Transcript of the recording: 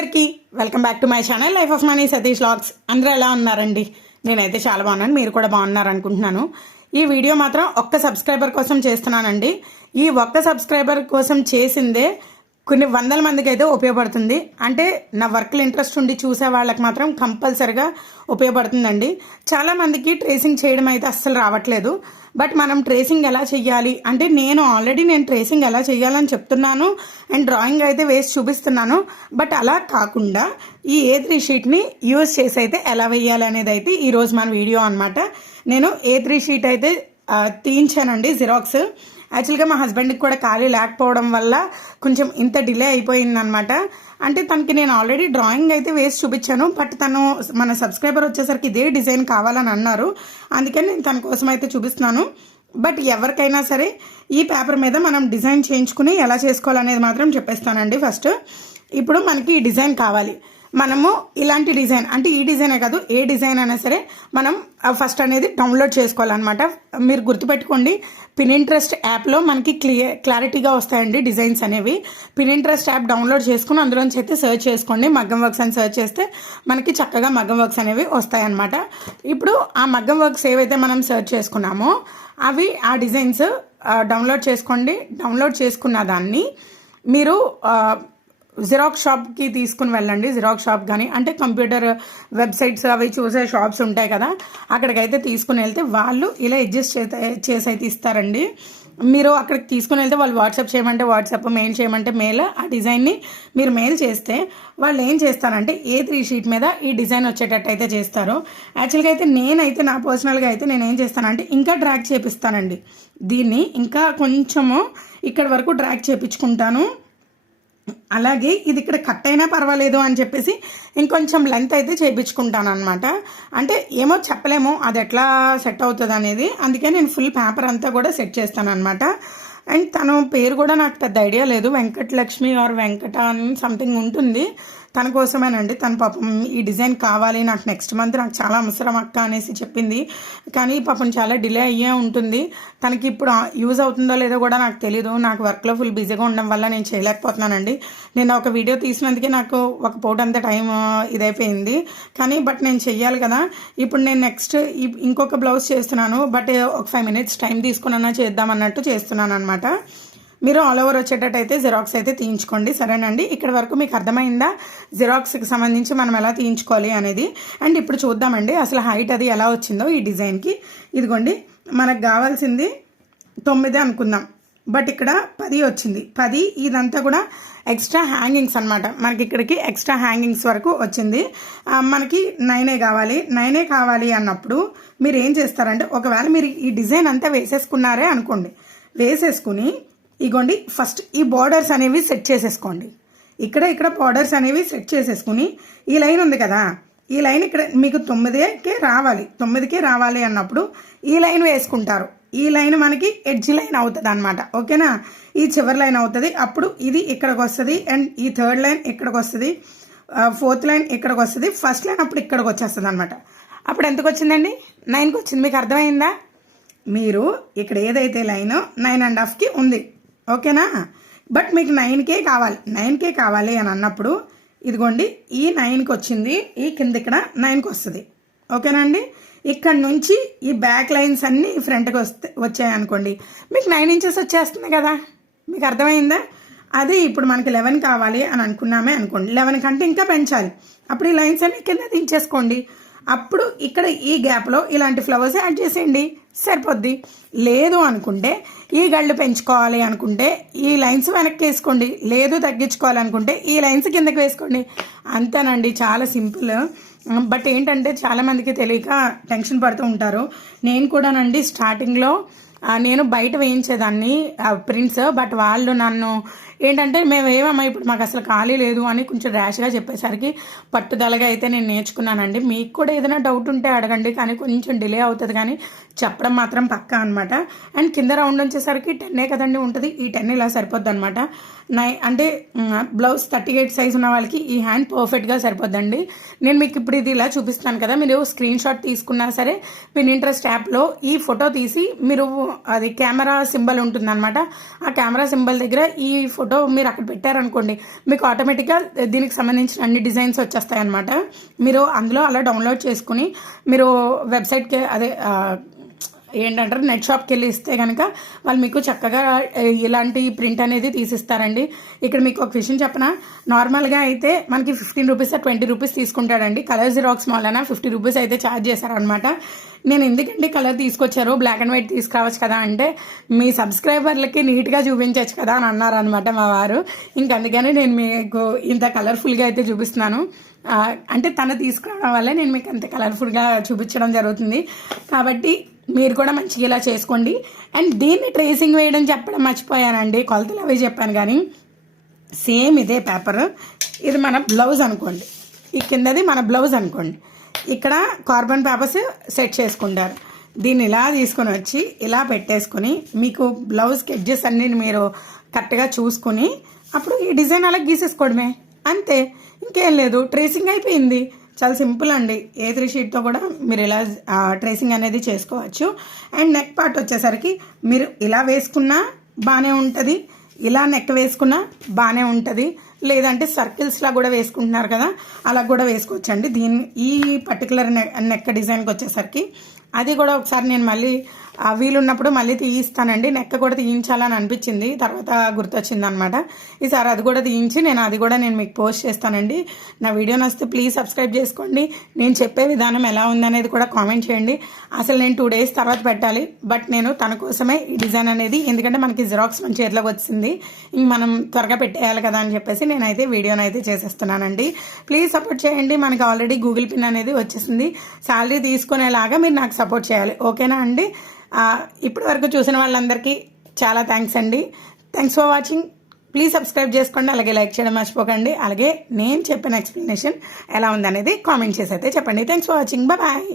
అందరికీ welcome back to my channel life of money Satish logs. అందరూ ఎలా ఉన్నారండి? నేనైతే చాలా బాగున్నాను. మీరు కూడా బాగున్నారు అనుకుంటున్నాను ఈ వీడియో మాత్రం ఒక్క సబ్స్క్రైబర్ కోసం చేస్తున్నానండి. ఈ ఒక్క సబ్స్క్రైబర్ కోసం చేసిందే కొన్ని వందల మందికి అయితే ఉపయోగపడుతుంది. అంటే నా వర్క్లో ఇంట్రెస్ట్ ఉండి చూసే వాళ్ళకి మాత్రం కంపల్సరిగా ఉపయోగపడుతుందండి. చాలా మందికి ట్రేసింగ్ చేయడం అయితే అస్సలు రావట్లేదు. బట్ మనం ట్రేసింగ్ ఎలా చెయ్యాలి? అంటే నేను ఆల్రెడీ నేను ట్రేసింగ్ ఎలా చెయ్యాలని చెప్తున్నాను. అండ్ డ్రాయింగ్ అయితే వేసి చూపిస్తున్నాను. బట్ అలా కాకుండా ఈ ఏ త్రీ షీట్ని యూజ్ చేసి అయితే ఎలా వేయాలి అనేది అయితే ఈరోజు మన వీడియో అనమాట నేను ఏ త్రీ షీట్ అయితే తీయించానండి జిరాక్స్ యాక్చువల్గా మా హస్బెండ్కి కూడా ఖాళీ లేకపోవడం వల్ల కొంచెం ఇంత డిలే అయిపోయిందనమాట అంటే తనకి నేను ఆల్రెడీ డ్రాయింగ్ అయితే వేసి చూపించాను. బట్ తను మన సబ్స్క్రైబర్ వచ్చేసరికి ఇదే డిజైన్ కావాలని అన్నారు. అందుకని నేను తన కోసం అయితే చూపిస్తున్నాను. బట్ ఎవరికైనా సరే ఈ పేపర్ మీద మనం డిజైన్ చేయించుకుని ఎలా చేసుకోవాలనేది మాత్రం చెప్పేస్తానండి ఫస్ట్. ఇప్పుడు మనకి ఈ డిజైన్ కావాలి. మనము ఇలాంటి డిజైన్ అంటే ఈ డిజైనే కాదు ఏ డిజైన్ అయినా సరే మనం ఫస్ట్ అనేది డౌన్లోడ్ చేసుకోవాలన్నమాట. మీరు గుర్తుపెట్టుకోండి పిన్ ఇంట్రెస్ట్ యాప్లో మనకి క్లియర్ క్లారిటీగా వస్తాయండి డిజైన్స్ అనేవి. పిన్ ఇంట్రెస్ట్ యాప్ డౌన్లోడ్ చేసుకుని అందులోంచి అయితే సర్చ్ చేసుకోండి. మగ్గం వర్క్స్ అని సర్చ్ చేస్తే మనకి చక్కగా మగ్గం వర్క్స్ అనేవి వస్తాయన్నమాట. ఇప్పుడు ఆ మగ్గం వర్క్స్ ఏవైతే మనం సెర్చ్ చేసుకున్నామో అవి ఆ డిజైన్స్ డౌన్లోడ్ చేసుకోండి. డౌన్లోడ్ చేసుకున్న దాన్ని మీరు జిరాక్స్ షాప్కి తీసుకుని వెళ్ళండి. జిరాక్స్ షాప్ కానీ అంటే కంప్యూటర్ వెబ్సైట్స్ అవి చూసే షాప్స్ ఉంటాయి కదా అక్కడికైతే తీసుకుని వెళ్తే వాళ్ళు ఇలా అడ్జస్ట్ చేతే చేసి అయితే ఇస్తారండి. మీరు అక్కడికి తీసుకుని వెళ్తే వాళ్ళు వాట్సాప్ చేయమంటే వాట్సాప్ మెయిల్ చేయమంటే మెయిల్ ఆ డిజైన్ని మీరు మెయిల్ చేస్తే వాళ్ళు ఏం చేస్తారంటే ఏ త్రీ షీట్ మీద ఈ డిజైన్ వచ్చేటట్టు అయితే చేస్తారు. యాక్చువల్గా అయితే నేనైతే నా పర్సనల్గా అయితే నేను ఏం చేస్తానంటే ఇంకా డ్రాక్ చేపిస్తానండి. దీన్ని ఇంకా కొంచెము ఇక్కడ వరకు డ్రాక్ చేపించుకుంటాను. అలాగే ఇది ఇక్కడ కట్ అయినా పర్వాలేదు అని చెప్పేసి ఇంకొంచెం లెంత్ అయితే చేయించుకుంటాను అనమాట అంటే ఏమో చెప్పలేము అది ఎట్లా సెట్ అవుతుంది అనేది. అందుకే నేను ఫుల్ పేపర్ అంతా కూడా సెట్ చేస్తాను అనమాట అండ్ తన పేరు కూడా నాకు పెద్ద ఐడియా లేదు. వెంకట లక్ష్మి ఆర్ వెంకట అని సంథింగ్ ఉంటుంది. తన కోసమేనండి. తన పాపం ఈ డిజైన్ కావాలి నాకు నెక్స్ట్ మంత్ నాకు చాలా అవసరం అక్క అనేసి చెప్పింది. కానీ పాపం చాలా డిలే అయ్యే ఉంటుంది. తనకి ఇప్పుడు యూజ్ అవుతుందో లేదో కూడా నాకు తెలీదు. నాకు వర్క్లో ఫుల్ బిజీగా ఉండడం వల్ల నేను చేయలేకపోతున్నానండి. నేను ఒక వీడియో తీసినందుకే నాకు ఒక పూట అంత టైం ఇదైపోయింది. కానీ బట్ నేను చెయ్యాలి కదా. ఇప్పుడు నేను నెక్స్ట్ ఇంకొక బ్లౌజ్ చేస్తున్నాను. బట్ ఒక ఫైవ్ మినిట్స్ టైం తీసుకున్నా చేద్దాం అన్నట్టు చేస్తున్నాను అనమాట మీరు ఆల్ ఓవర్ వచ్చేటట్టయితే జిరాక్స్ అయితే తీయించుకోండి. సరేనండి? ఇక్కడ వరకు మీకు అర్థమైందా? జిరాక్స్కి సంబంధించి మనం ఎలా తీయించుకోవాలి అనేది? అండ్ ఇప్పుడు చూద్దామండి. అసలు హైట్ అది ఎలా వచ్చిందో ఈ డిజైన్కి ఇదిగోండి. మనకు కావాల్సింది తొమ్మిది అనుకుందాం. బట్ ఇక్కడ పది వచ్చింది. పది ఇదంతా కూడా ఎక్స్ట్రా హ్యాంగింగ్స్ అనమాట మనకి ఇక్కడికి ఎక్స్ట్రా హ్యాంగింగ్స్ వరకు వచ్చింది. మనకి నైనే కావాలి. నైనే కావాలి అన్నప్పుడు మీరు ఏం చేస్తారంటే ఒకవేళ మీరు ఈ డిజైన్ అంతా వేసేసుకున్నారే అనుకోండి. వేసేసుకుని ఇగోండి ఫస్ట్ ఈ బార్డర్స్ అనేవి సెట్ చేసేసుకోండి. ఇక్కడ ఇక్కడ బార్డర్స్ అనేవి సెట్ చేసేసుకుని ఈ లైన్ ఉంది కదా ఈ లైన్ ఇక్కడ మీకు తొమ్మిదికే రావాలి. తొమ్మిదికే రావాలి అన్నప్పుడు ఈ లైన్ వేసుకుంటారు. ఈ లైన్ మనకి ఎడ్జ్ లైన్ అవుతుంది అనమాట ఓకేనా? ఈ చివరి లైన్ అవుతుంది. అప్పుడు ఇది ఇక్కడికి వస్తుంది అండ్ ఈ థర్డ్ లైన్ ఇక్కడికి వస్తుంది. ఫోర్త్ లైన్ ఇక్కడికి వస్తుంది. ఫస్ట్ లైన్ అప్పుడు ఇక్కడికి వచ్చేస్తుంది అనమాట అప్పుడు ఎంతకు వచ్చిందండి? నైన్కి వచ్చింది. మీకు అర్థమైందా? మీరు ఇక్కడ ఏదైతే లైన్ నైన్ అండ్ హాఫ్కి ఉంది ఓకేనా? బట్ మీకు నైన్కే కావాలి. నైన్కే కావాలి అని అన్నప్పుడు ఇదిగోండి ఈ నైన్కి వచ్చింది ఈ కింద ఇక్కడ నైన్కి వస్తుంది. ఓకేనా అండి? ఇక్కడ నుంచి ఈ బ్యాక్ లైన్స్ అన్నీ ఫ్రంట్కి వస్తే వచ్చాయి అనుకోండి మీకు నైన్ ఇంచెస్ వచ్చేస్తుంది కదా? మీకు అర్థమైందా? అదే ఇప్పుడు మనకి లెవెన్ కావాలి అని అనుకున్నామే అనుకోండి లెవెన్ కంటే ఇంకా పెంచాలి. అప్పుడు ఈ లైన్స్ అన్ని కింద దించేసుకోండి. అప్పుడు ఇక్కడ ఈ గ్యాప్లో ఇలాంటి ఫ్లవర్స్ యాడ్ చేసేయండి. సరిపోద్ది. లేదు అనుకుంటే ఈ గళ్ళు పెంచుకోవాలి అనుకుంటే ఈ లైన్స్ వెనక్కి వేసుకోండి. లేదు తగ్గించుకోవాలనుకుంటే ఈ లైన్స్ కిందకి వేసుకోండి. అంతేనండి చాలా సింపుల్. బట్ ఏంటంటే చాలామందికి తెలియక టెన్షన్ పడుతూ ఉంటారు. నేను కూడానండి స్టార్టింగ్లో నేను బయట వేయించేదాన్ని ప్రింట్స్ బట్ వాళ్ళు నన్ను ఏంటంటే మేము ఏమమ్మా ఇప్పుడు మాకు అసలు ఖాళీ లేదు అని కొంచెం ర్యాష్గా చెప్పేసరికి పట్టుదలగా అయితే నేను నేర్చుకున్నానండి. మీకు కూడా ఏదైనా డౌట్ ఉంటే అడగండి కానీ కొంచెం డిలే అవుతుంది కానీ చెప్పడం మాత్రం పక్కా అనమాట అండ్ కింద రౌండ్ వచ్చేసరికి టెన్నే కదండి ఉంటుంది ఈ టెన్ ఇలా సరిపోద్ది అనమాట నై అంటే బ్లౌజ్ థర్టీ ఎయిట్ సైజ్ ఉన్న వాళ్ళకి ఈ హ్యాండ్ పర్ఫెక్ట్గా సరిపోద్దండి. నేను మీకు ఇప్పుడు ఇది ఇలా చూపిస్తాను కదా మీరు స్క్రీన్ షాట్ తీసుకున్నా సరే పిన్ ఇంట్రెస్ట్ యాప్లో ఈ ఫోటో తీసి మీరు అది కెమెరా సింబల్ ఉంటుందన్నమాట. ఆ కెమెరా సింబల్ దగ్గర ఈ ఫోటో మీరు అక్కడ పెట్టారనుకోండి మీకు ఆటోమేటిక్గా దీనికి సంబంధించిన అన్ని డిజైన్స్ వచ్చేస్తాయి అనమాట మీరు అందులో అలా డౌన్లోడ్ చేసుకుని మీరు వెబ్సైట్కి అదే ఏంటంటారు? నెట్ షాప్కి వెళ్ళి ఇస్తే కనుక వాళ్ళు మీకు చక్కగా ఇలాంటి ప్రింట్ అనేది తీసిస్తారండి. ఇక్కడ మీకు ఒక విషయం చెప్పనా? నార్మల్గా అయితే మనకి ఫిఫ్టీన్ రూపీస్ ట్వంటీ రూపీస్ తీసుకుంటాడండి. కలర్ జిరాక్స్ మాలన ఫిఫ్టీ రూపీస్ అయితే ఛార్జ్ చేశారనమాట నేను ఎందుకంటే కలర్ తీసుకొచ్చారు? బ్లాక్ అండ్ వైట్ తీసుకురావచ్చు కదా అంటే మీ సబ్స్క్రైబర్లకి నీట్గా చూపించవచ్చు కదా అని అన్నారనమాట మా వారు. ఇంకందుకని నేను మీకు ఇంత కలర్ఫుల్గా అయితే చూపిస్తున్నాను. అంటే తను తీసుకురావడం వల్ల నేను మీకు అంత కలర్ఫుల్గా చూపించడం జరుగుతుంది. కాబట్టి మీరు కూడా మంచిగా ఇలా చేసుకోండి. అండ్ దీన్ని ట్రేసింగ్ వేయడం చెప్పడం మర్చిపోయానండి. కొలతలు అవి చెప్పాను కానీ సేమ్ ఇదే పేపర్ ఇది మన బ్లౌజ్ అనుకోండి. ఈ కిందది మన బ్లౌజ్ అనుకోండి. ఇక్కడ కార్బన్ పేపర్స్ సెట్ చేసుకుంటారు. దీన్ని ఇలా తీసుకొని వచ్చి ఇలా పెట్టేసుకొని మీకు బ్లౌజ్కి ఎడ్జెస్ అన్ని మీరు కరెక్ట్గా చూసుకొని అప్పుడు ఈ డిజైన్ అలా గీసేసుకోవడమే. అంతే. ఇంకేం లేదు ట్రేసింగ్ అయిపోయింది. చాలా సింపుల్ అండి. ఏ త్రీ షీట్తో కూడా మీరు ఇలా ట్రేసింగ్ అనేది చేసుకోవచ్చు. అండ్ నెక్ పార్ట్ వచ్చేసరికి మీరు ఇలా వేసుకున్నా బాగానే ఉంటుంది. ఇలా నెక్ వేసుకున్నా బాగానే ఉంటుంది. లేదంటే సర్కిల్స్లా కూడా వేసుకుంటున్నారు కదా అలా కూడా వేసుకోవచ్చండి. దీన్ని ఈ పర్టికులర్ నెక్ డిజైన్కి వచ్చేసరికి. అది కూడా ఒకసారి నేను మళ్ళీ వీలున్నప్పుడు మళ్ళీ తీయిస్తానండి. నెక్క కూడా తీయించాలని అనిపించింది. తర్వాత గుర్తొచ్చింది అనమాట ఈసారి అది కూడా తీయించి నేను అది కూడా నేను మీకు పోస్ట్ చేస్తానండి. నా వీడియో నచ్చితే ప్లీజ్ సబ్స్క్రైబ్ చేసుకోండి. నేను చెప్పే విధానం ఎలా ఉందనేది కూడా కామెంట్ చేయండి. అసలు నేను టూ డేస్ తర్వాత పెట్టాలి. బట్ నేను తన కోసమే ఈ డిజైన్ అనేది ఎందుకంటే మనకి జిరాక్స్ మన చేతిలోకి వచ్చింది. ఇంక మనం త్వరగా పెట్టేయాలి కదా అని చెప్పేసి నేనైతే వీడియోని అయితే చేసేస్తున్నానండి. ప్లీజ్ సపోర్ట్ చేయండి. మనకి ఆల్రెడీ గూగుల్ పిన్ అనేది వచ్చేసింది. శాలరీ తీసుకునేలాగా మీరు నాకు సపోర్ట్ చేయాలి. ఓకేనా అండి? ఇప్పటి వరకు చూసిన వాళ్ళందరికీ చాలా థ్యాంక్స్ అండి. Thanks for watching please subscribe చేసుకోండి అలాగే లైక్ చేయడం మర్చిపోకండి. అలాగే నేను చెప్పిన ఎక్స్ప్లెనేషన్ ఎలా ఉందనేది కామెంట్ చేసి అయితే చెప్పండి. Thanks for watching bye